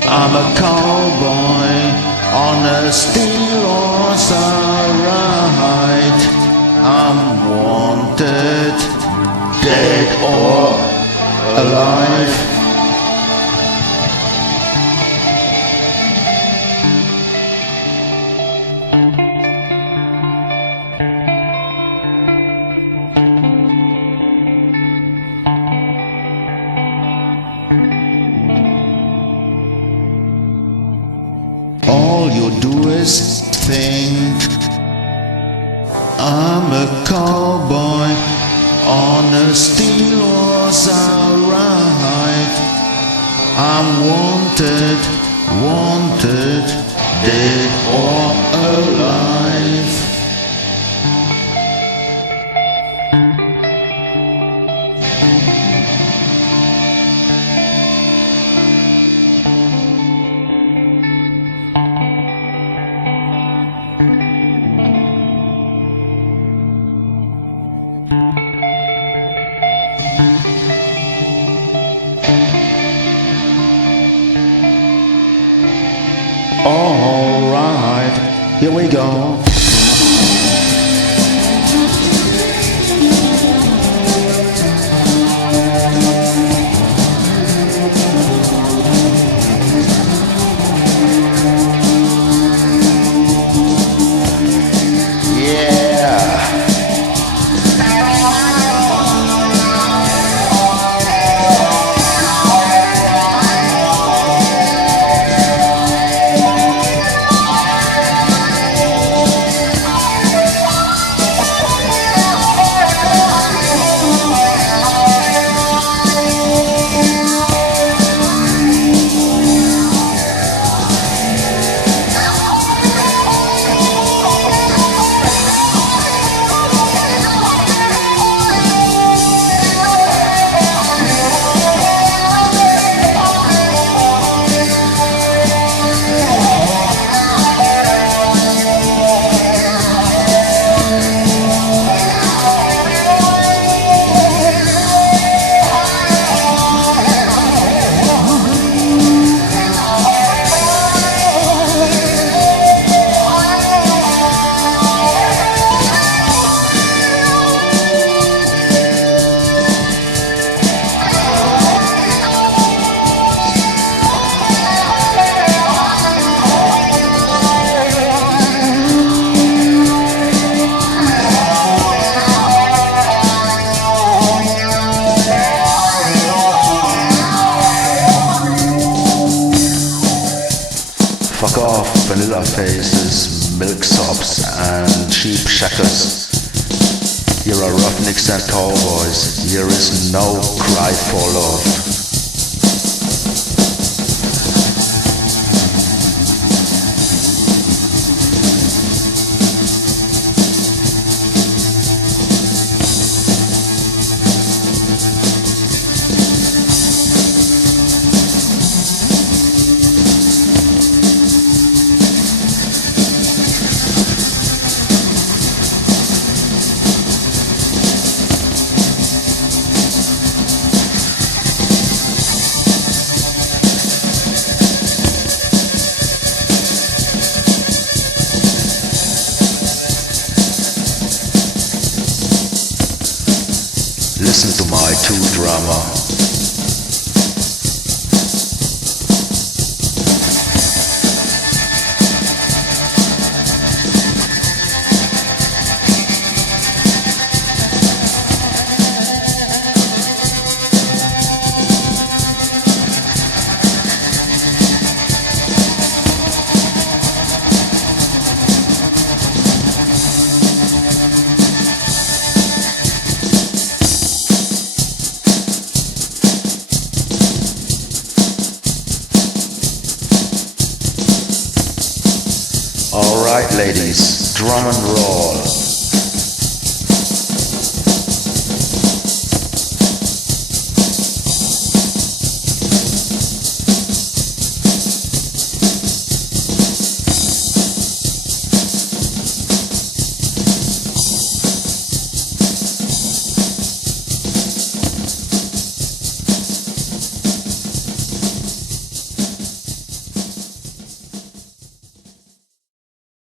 I'm a cowboy on a steel horse I ride. I'm wanted, dead or alive. All you do is think. I'm a cowboy on a steel horse I ride. I'm wanted, wanted, dead or alive. Alright, here we go. Fuck off, vanilla faces, milk sops and cheap shackers. Here are roughnecks and cowboys, here is no cry for love. Listen to my two-drummer. Alright ladies, drum and roll.